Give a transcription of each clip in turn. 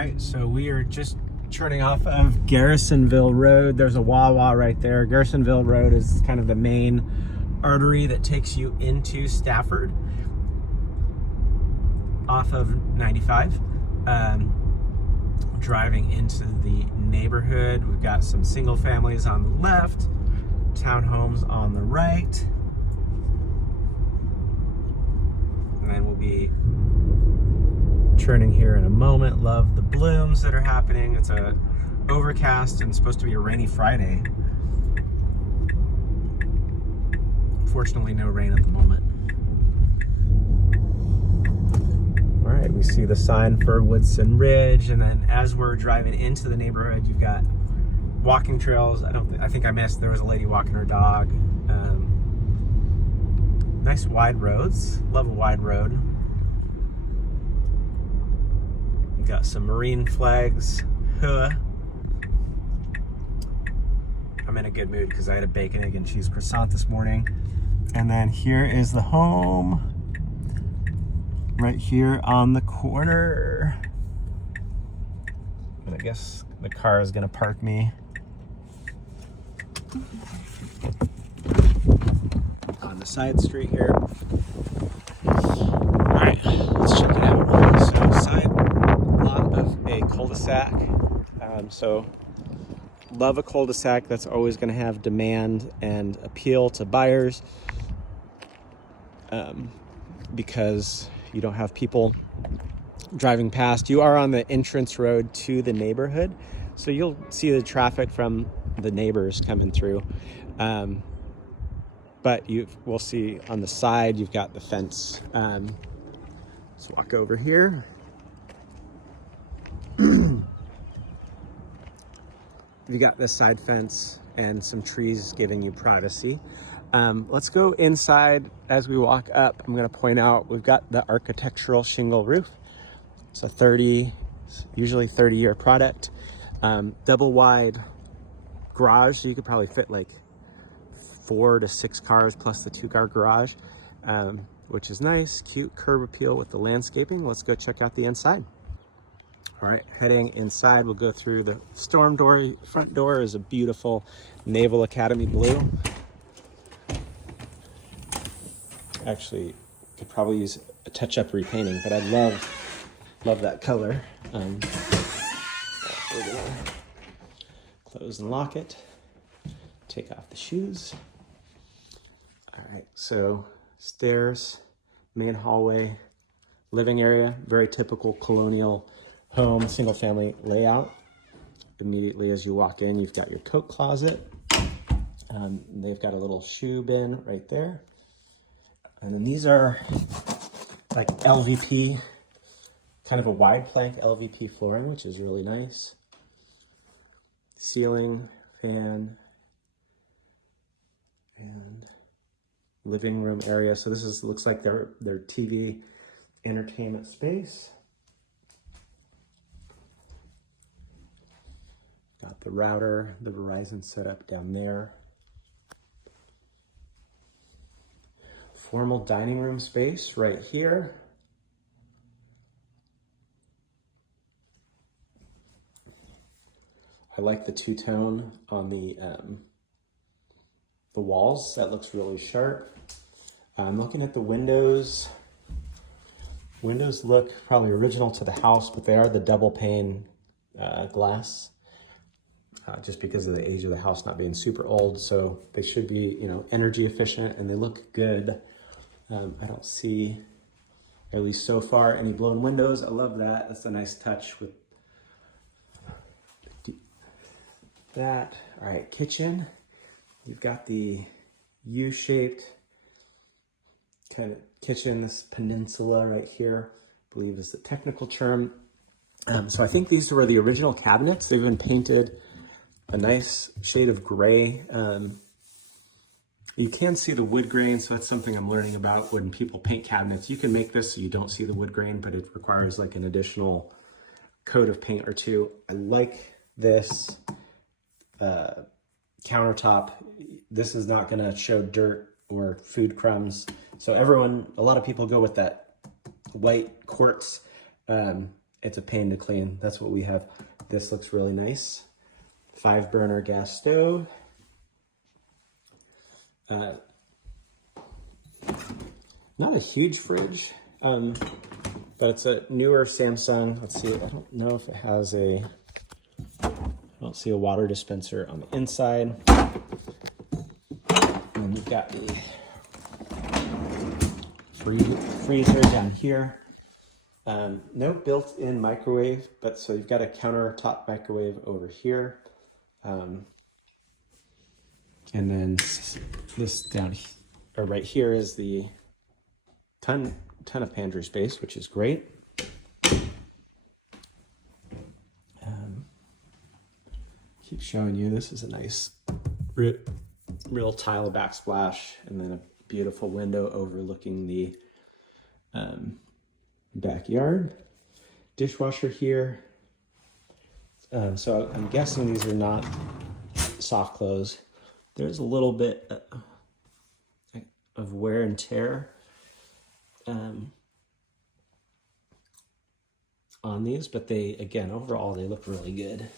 right, so we are just turning off of Garrisonville Road. There's a Wawa right there. Garrisonville Road is kind of the main artery that takes you into Stafford off of 95. Driving into the neighborhood, we've got some single families on the left, townhomes on the right, and then we'll be turning here in a moment. Love the blooms that are happening. It's a overcast and supposed to be a rainy Friday. Fortunately, no rain at the moment. All right, we see the sign for Woodson Ridge, and then as we're driving into the neighborhood, you've got walking trails. I think I missed, there was a lady walking her dog. Nice wide roads. Love a wide road. You got some marine flags. Huh. I'm in a good mood because I had a bacon, egg, and cheese croissant this morning. And then here is the home. Right here on the corner. And I guess the car is gonna park me on the side street here. All right, let's check it out. So side lot of a cul-de-sac. So love a cul-de-sac that's always gonna have demand and appeal to buyers, because you don't have people driving past. You are on the entrance road to the neighborhood, so you'll see the traffic from the neighbors coming through. But you will see on the side, you've got the fence. Let's walk over here. You got this side fence and some trees giving you privacy. Let's go inside. As we walk up, I'm going to point out we've got the architectural shingle roof. It's a usually 30-year product. Double wide garage, so you could probably fit like 4 to 6 cars plus the 2-car garage, which is nice. Cute curb appeal with the landscaping. Let's go check out the inside. All right, heading inside, we'll go through the storm door. Front door is a beautiful Naval Academy blue. Actually, could probably use a touch-up repainting, but I love that color. We're gonna close and lock it. Take off the shoes. All right, so stairs, main hallway, living area, very typical colonial home, single family layout. Immediately as you walk in, you've got your coat closet. They've got a little shoe bin right there. And then these are like LVP, kind of a wide plank LVP flooring, which is really nice. Ceiling, fan, and living room area. So this looks like their TV entertainment space. Got the router, the Verizon setup down there. Formal dining room space right here. I like the two-tone on the walls. That looks really sharp. I'm looking at the windows. Windows look probably original to the house, but they are the double pane glass. Just because of the age of the house not being super old, so they should be, energy efficient, and they look good. I don't see, at least so far, any blown windows. I love that. That's a nice touch with that. All right, kitchen. You've got the U-shaped kind of kitchen, this peninsula right here, I believe is the technical term. So I think these were the original cabinets. They've been painted a nice shade of gray. You can see the wood grain, so that's something I'm learning about when people paint cabinets. You can make this so you don't see the wood grain, but it requires like an additional coat of paint or two. I like this countertop. This is not gonna show dirt or food crumbs. So a lot of people go with that white quartz it's a pain to clean. That's what we have. This looks really nice. 5-burner gas stove. Not a huge fridge, but it's a newer Samsung. Let's see, I don't know if it has I don't see a water dispenser on the inside. And you've got the freezer down here. No built-in microwave, but so you've got a countertop microwave over here. And then this down or right here is the ton of pantry space, which is great. Keep showing you, this is a nice real tile backsplash, and then a beautiful window overlooking the backyard. Dishwasher here. So I'm guessing these are not soft close. There's a little bit of wear and tear on these, but they, again, overall, they look really good.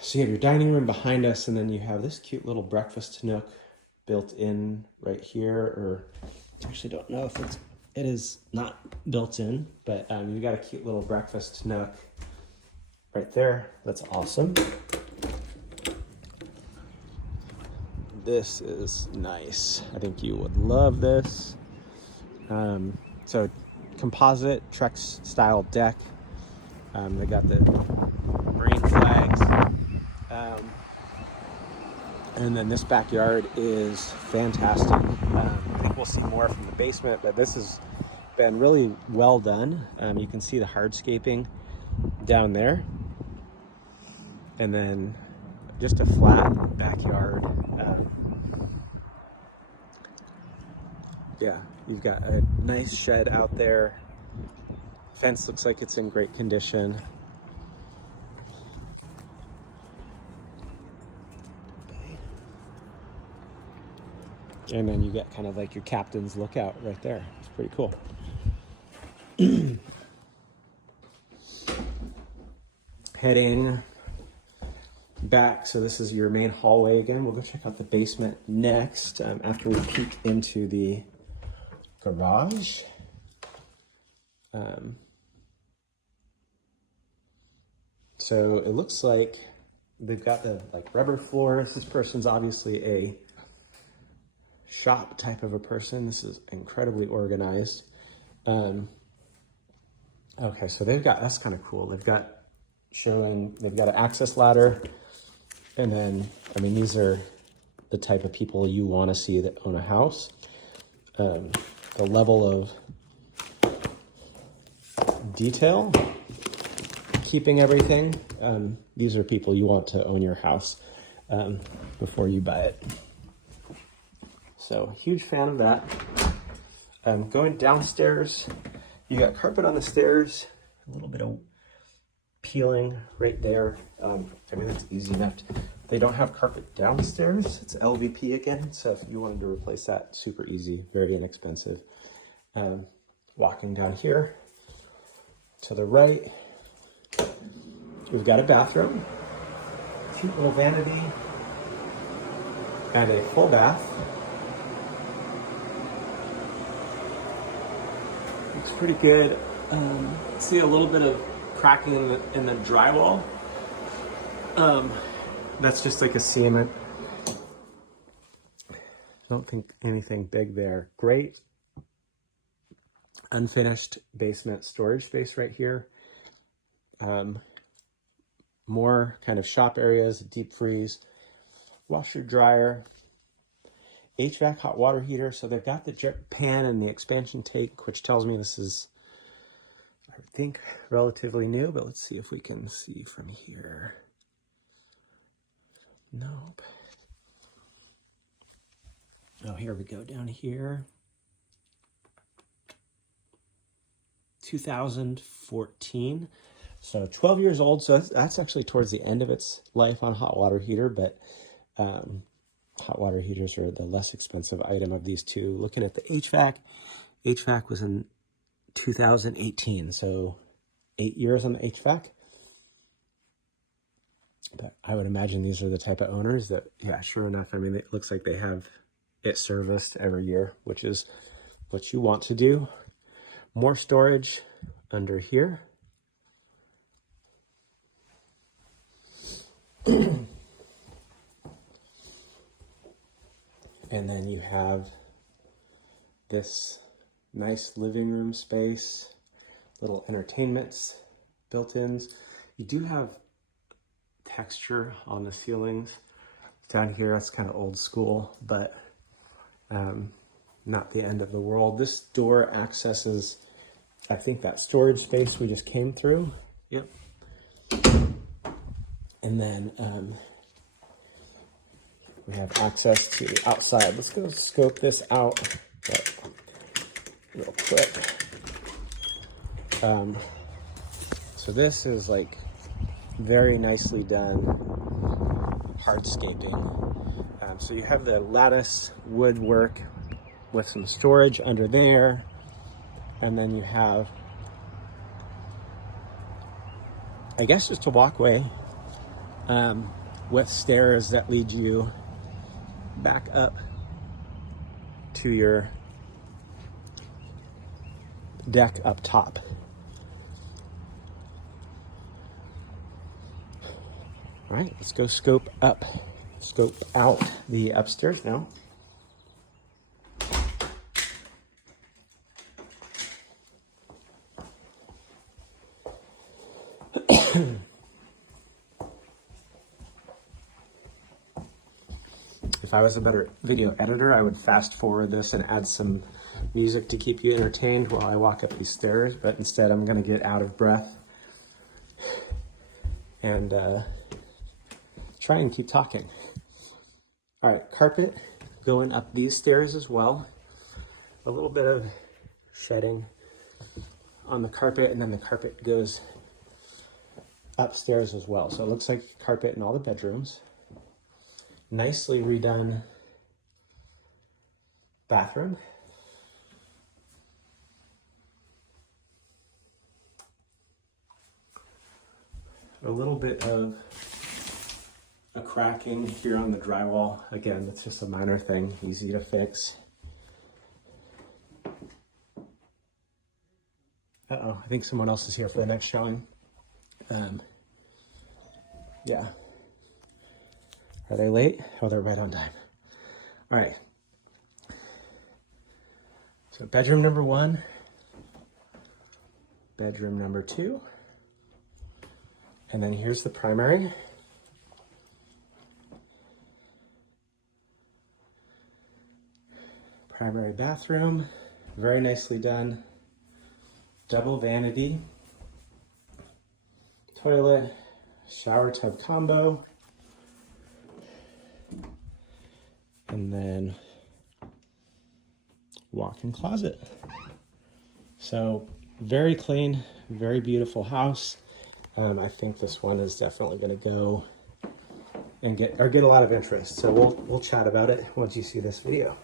So you have your dining room behind us, and then you have this cute little breakfast nook built in right here, or I actually don't know if it is not built in, but you've got a cute little breakfast nook right there. That's awesome. This is nice. I think you would love this. So composite Trex style deck. They got the marine flags. And then this backyard is fantastic. I think we'll see more from the basement, but this has been really well done. You can see the hardscaping down there. And then just a flat backyard. Yeah, you've got a nice shed out there. Fence looks like it's in great condition. And then you get kind of like your captain's lookout right there. It's pretty cool. Heading back, so this is your main hallway again. We'll go check out the basement next after we peek into the garage. So it looks like they've got the rubber floors. This person's obviously a shop type of a person. This is incredibly organized. Okay, so that's kind of cool. They've got an access ladder, and then, I mean, these are the type of people you want to see that own a house. The level of detail, keeping everything. These are people you want to own your house before you buy it. So, huge fan of that. Going downstairs, you got carpet on the stairs, a little bit of peeling right there. I mean, that's easy enough. They don't have carpet downstairs. It's LVP again, so if you wanted to replace that, super easy, very inexpensive. Walking down here to the right, we've got a bathroom, cute little vanity, and a full bath. Looks pretty good. See a little bit of cracking in the drywall. That's just like a seam. Don't think anything big there. Great unfinished basement storage space right here. More kind of shop areas, deep freeze, washer dryer, HVAC hot water heater. So they've got the drip pan and the expansion tank, which tells me this is, I think, relatively new, but let's see if we can see from here. Nope. Oh, here we go, down here. 2014. So 12 years old. So that's actually towards the end of its life on hot water heater, but hot water heaters are the less expensive item of these two. Looking at the HVAC was in 2018, so 8 years on the HVAC. But I would imagine these are the type of owners that, yeah, sure enough, I mean, it looks like they have it serviced every year, which is what you want to do. More storage under here. And then you have this nice living room space, little entertainments, built-ins. You do have texture on the ceilings. Down here, that's kind of old school, but not the end of the world. This door accesses, I think, that storage space we just came through. Yep. And then we have access to the outside. Let's go scope this out real quick. So this is like very nicely done hardscaping. So you have the lattice woodwork with some storage under there. And then you have, I guess, just a walkway with stairs that lead you back up to your deck up top. All right, let's go scope out the upstairs now. If I was a better video editor, I would fast forward this and add some music to keep you entertained while I walk up these stairs, but instead I'm gonna get out of breath and try and keep talking. All right, carpet going up these stairs as well. A little bit of shedding on the carpet, and then the carpet goes upstairs as well. So it looks like carpet in all the bedrooms. Nicely redone bathroom. A little bit of a cracking here on the drywall. Again, it's just a minor thing, easy to fix. Uh-oh, I think someone else is here for the next showing. Yeah. Are they late? Oh, they're right on time. All right. So bedroom number 1, bedroom number 2, and then here's the primary. Primary bathroom, very nicely done. Double vanity, toilet, shower tub combo, and then walk-in closet. So very clean, very beautiful house. I think this one is definitely going to go and get a lot of interest. So we'll chat about it once you see this video.